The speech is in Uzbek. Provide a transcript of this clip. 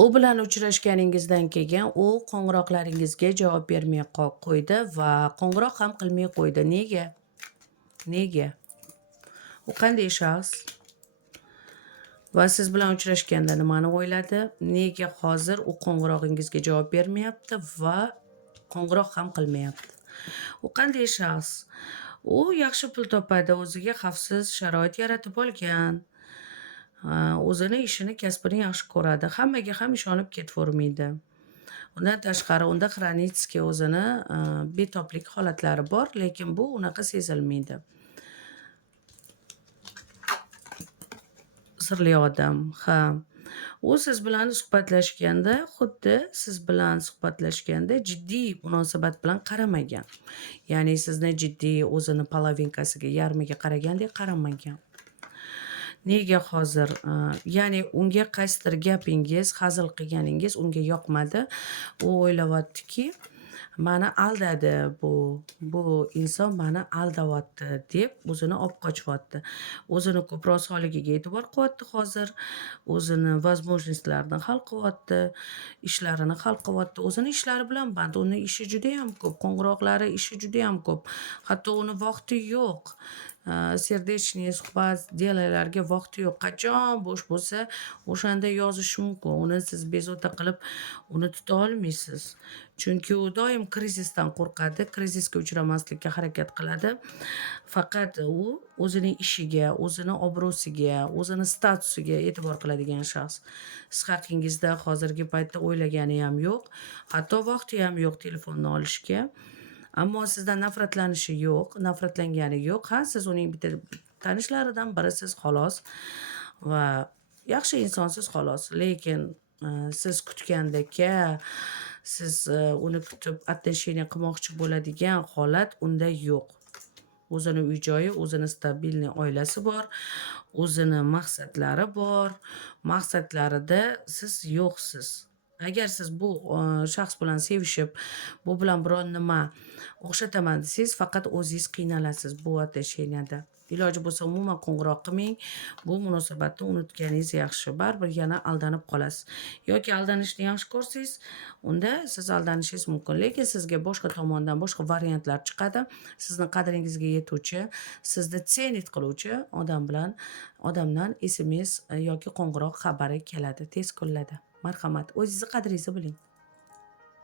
U bilan uchrashganingizdan keyin u qo'ng'iroqlaringizga javob bermay qo'ydi va qo'ng'iroq ham qilmay qo'ydi. Nega? Nega? U qanday shaxs? Va siz bilan uchrashganda nimani o'yladi? Nega hozir u qo'ng'irog'ingizga javob bermayapti va qo'ng'iroq ham qilmayapti? U qanday shaxs? U yaxshi pul topadi, o'ziga xavfsiz sharoit yaratib olgan. O'zini ishini, kasbini yaxshi ko'radi. Hammaga ham ishonib ketavermaydi. Undan tashqari unda xronический o'zini betoblik holatlari bor, lekin bu unaqa sezilmaydi. Sirli odam, ha. U siz bilan suhbatlashganda, xuddi siz bilan suhbatlashganda jiddiy munosabat bilan qaramagan. Ya'ni sizni jiddiy o'zini polovinkasiga, yarmiga qaragandek qaramagan. Nega hozir? Ya'ni unga qaysidir gapingiz, hazil qilganingiz unga yoqmadi. U o'ylayaptiki, mani aldadi bu inson mani aldayapti deb o'zini olib qochyapti. O'zini ko'proq sog'ligiga e'tibor qilyapti hozir. O'zini возможностьlarini hal qilyapti, ishlarini hal qilyapti. O'zini ishlari bilan band. Uni ishi juda ham ko'p, qo'ng'iroqlari, ishi juda ham ko'p. Hatto uni vaqti yo'q. Serdechniy suhbat, delalarga vaqti yo'q. Qachon bo'sh bo'lsa, o'shanda yozishi mumkin. Uni siz bezovta qilib uni tuta olmaysiz. Chunki u doim krizisdan qo'rqadi, krizisga uchramaslikka harakat qiladi. Faqat u o'zining ishiga, o'zini obro'siga, o'zini statusiga e'tibor qiladigan shaxs. Siz haqingizda hozirgi paytda o'ylagani ham yo'q, hatto vaqti ham yo'q telefonni olishga. Ammo sizdan nafratlanishi yo'q, nafratlangani yo'q. Ha, siz uning bitta tanishlaridan birisiz xolos va yaxshi insonsiz xolos. Lekin siz kutgandaka, siz uni kutib отношения qilmoqchi bo'ladigan holat unda yo'q. O'zini uy-joyi, o'zini stabilniy oilasi bor, o'zini maqsadlari bor. Maqsadlarida siz yo'qsiz. Agar siz bu shaxs bilan sevishib, bu bilan biron nima o'xshataman desangiz, faqat o'zingiz qiynalasiz bu отношенияda. Iloji bo'lsa umuman qo'ng'iroq qilmang. Bu munosabatni unutganingiz yaxshi. Baribir yana aldanib qolasiz. Yoki aldanishni yaxshi ko'rsangiz, unda siz aldanishingiz mumkin. Lekin sizga boshqa tomondan boshqa variantlar chiqadi. Sizni qadringizga yetuvchi, sizni tsenit qiluvchi odamdan SMS yoki qo'ng'iroq xabari keladi tez kunlarda. Marhamat, o'zingizni qadringizni biling.